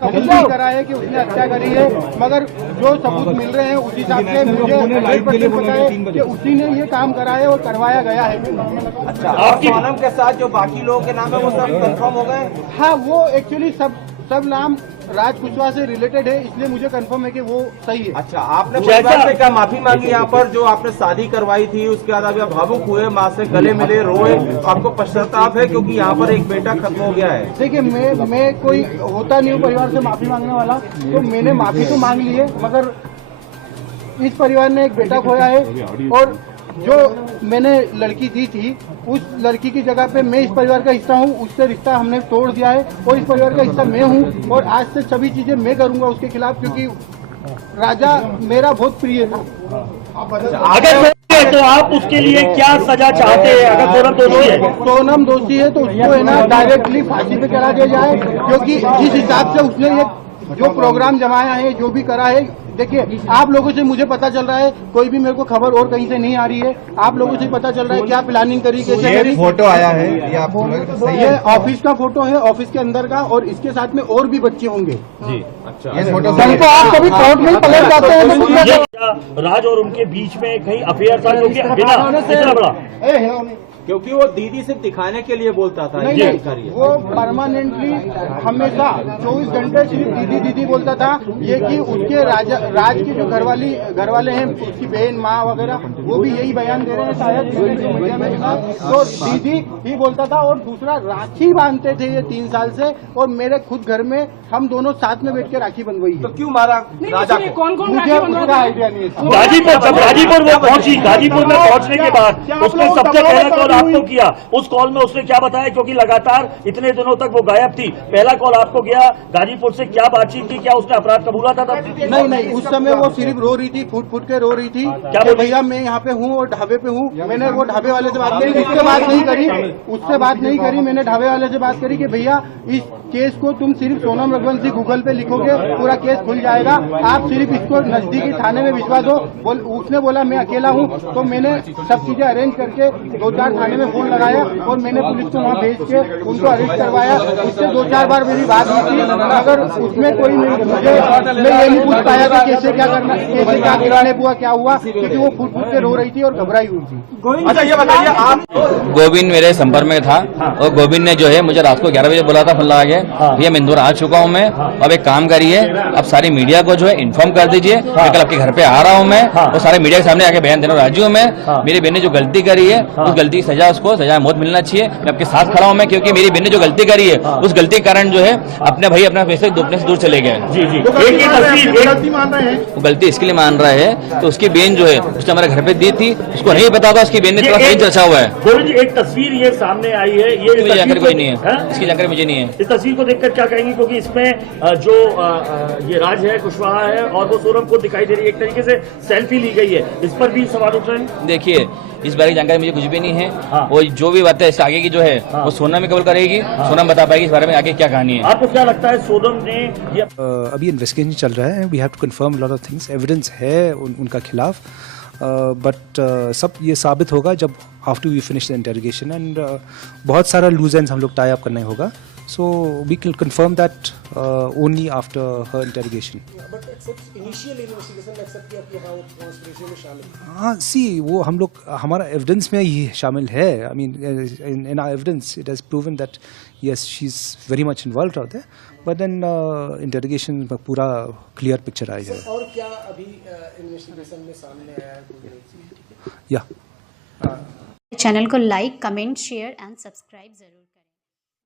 कबूल नहीं करा है कि उसने हत्या करी है, मगर जो सबूत मिल रहे हैं उस हिसाब से मुझे 100% पता है कि उसी ने ये काम करा है और करवाया गया है। अच्छा, आपकी सोनम के साथ जो बाकी लोगों के नाम है वो सब कंफर्म हो गए? हाँ, वो एक्चुअली सब नाम राज कुशवाहा से रिलेटेड है, इसलिए मुझे कंफर्म है कि वो सही है। अच्छा, आपने परिवार से क्या माफी मांगी यहाँ पर जो आपने शादी करवाई थी, उसके बाद अभी आप भावुक हुए, माँ से गले मिले, रोए, आपको पश्चाताप है क्योंकि यहाँ पर एक बेटा खत्म हो गया है? देखिए, मैं कोई होता नहीं हूँ परिवार से माफी मांगने वाला, तो मैंने माफी तो मांग ली है, मगर इस परिवार ने एक बेटा खोया है और जो मैंने लड़की दी थी उस लड़की की जगह पे मैं इस परिवार का हिस्सा हूँ, उससे रिश्ता हमने तोड़ दिया है और इस परिवार का हिस्सा मैं हूँ और आज से सभी चीजें मैं करूँगा उसके खिलाफ, क्योंकि राजा मेरा बहुत प्रिय था। अगर तो आप उसके लिए क्या सजा चाहते हैं? अगर सोनम दोषी है, सोनम दोषी है तो उसको है ना डायरेक्टली फांसी पे चढ़ा दिया जाए, क्योंकि जिस हिसाब से उसने ये जो प्रोग्राम जमाया है, जो भी करा है, देखिए आप लोगों से मुझे पता चल रहा है, कोई भी मेरे को खबर और कहीं से नहीं आ रही है, आप लोगों से पता चल रहा है क्या प्लानिंग करी, कैसे करी। फोटो आया है ये आपको ये ऑफिस का फोटो है, ऑफिस के अंदर का, और इसके साथ में और भी बच्चे होंगे जी। अच्छा, ये फोटो आप कभी कोर्ट में पलट जाते हैं। राज और उनके बीच में कहीं अफेयर था जो कि बिना इतना बड़ा, क्योंकि वो दीदी सिर्फ दिखाने के लिए बोलता था। नहीं, वो परमानेंटली हमेशा 24 घंटे सिर्फ दीदी दीदी बोलता था। ये कि उसके राज की जो घर वाले हैं, उसकी बहन माँ वगैरह, वो भी यही बयान दे रहे हैं शायद मीडिया में सुना, तो दीदी ही बोलता था। और दूसरा, राखी बांधते थे ये 3 साल से, और मेरे खुद घर में हम दोनों साथ में बैठ के राखी बंधवाई। तो क्यों मारा राजा को? कौन मुझे उसका आइडिया नहीं है। गाजीपुर वो पहुंची, गाजीपुर में पहुंचने के बाद उसने सबसे पहला कॉल आपको किया। उस कॉल में उसने क्या बताया, क्योंकि लगातार इतने दिनों तक वो गायब थी? पहला कॉल आपको गया, गाजीपुर से क्या बातचीत की, क्या उसने अपराध कबूला था तब? नहीं, उस समय वो सिर्फ रो रही थी, फूट के रो रही थी, क्या भैया मैं यहाँ पे हूँ और ढाबे पे हूँ। मैंने वो ढाबे वाले से बात करी, उससे बात नहीं करी, मैंने ढाबे वाले से बात करी कि भैया इस केस को तुम सिर्फ सोनम रघुवंशी गूगल पे लिखोगे, पूरा केस खुल जाएगा, आप सिर्फ इसको नजदीकी थाने में भिजवा दो। उसने बोला मैं अकेला हूँ, तो मैंने सब चीजें अरेंज करके 2-4 थाने में फोन लगाया और मैंने पुलिस को वहाँ भेज के उनको अरेस्ट करवाया। उससे 2-4 बार मेरी बात हुई थी, मगर उसमें कोई मैं ये नहीं पूछ पाया कि कैसे क्या करना, कैसे क्या गिराने हुआ, क्या हुआ, क्योंकि वो फूट के रो रही थी और घबराई हुई थी। अच्छा, ये बताइए, आप गोविंद मेरे संपर्क में था और गोविंद ने जो है मुझे रात को 11 बजे बोला था, फोन लगा के, भैया मैं इंदौर आ चुका हूँ मैं, अब एक काम करिए, अब सारी मीडिया को जो है इन्फॉर्म कर दीजिए, मैं कल आपके घर पे आ रहा हूँ मैं, और सारे मीडिया के सामने आके बयान देना राजी हूँ मैं। मेरी बहन ने जो गलती करी है उस गलती की सजा, उसको सजा मौत मिलना चाहिए। मैं आपके साथ खड़ा हूँ मैं, क्योंकि मेरी बहन ने जो गलती करी है उस गलती के कारण जो है अपने भाई अपने पैसे से दूर चले गए। जी गलती मान रहे हैं, वो गलती इसके लिए मान रहा है तो उसकी बहन जो है उसने हमारे घर पे दी थी, उसको नहीं पता था, उसकी बहन ने थोड़ा सही रचा हुआ है। गोविंद जी, एक तस्वीर ये सामने आई है, ये जानकारी कोई नहीं है, इसकी जानकारी मुझे नहीं है। इस तस्वीर को देखकर क्या कहेंगे, क्योंकि इसमें जो ये राज है, कुशवाहा है, और वो सोनम को दिखाई दे रही है, एक तरीके से सेल्फी ली गई है, इस पर भी सवाल उठ रहे हैं। देखिए, इस बारे की जानकारी मुझे कुछ भी नहीं है। वो जो भी बात है इससे आगे की जो है वो सोनम में कवर करेगी, सोनम बता पाएगी इस बारे में आगे क्या कहानी है। आपको क्या लगता है सोनम ने ये अभी इन्वेस्टिगेशन चल रहा है, we have to confirm lot of things, evidence है उनका खिलाफ, बट सब ये साबित होगा जब after we finish the interrogation, and बहुत सारा लूज एंड्स हम लोग टाई अप करना होगा, so we can confirm that only after her interrogation. But except initial investigation except कि हाँ वो conspiracy में शामिल। हाँ, see वो हम लोग हमारा एविडेंस में ये शामिल है। I mean in our evidence it has proven that yes she's very much involved out there, but then interrogation में पूरा clear picture आई है। और क्या अभी इन्वेस्टिगेशन में सामने आया है? या चैनल को like, comment, share and subscribe जरूर करें।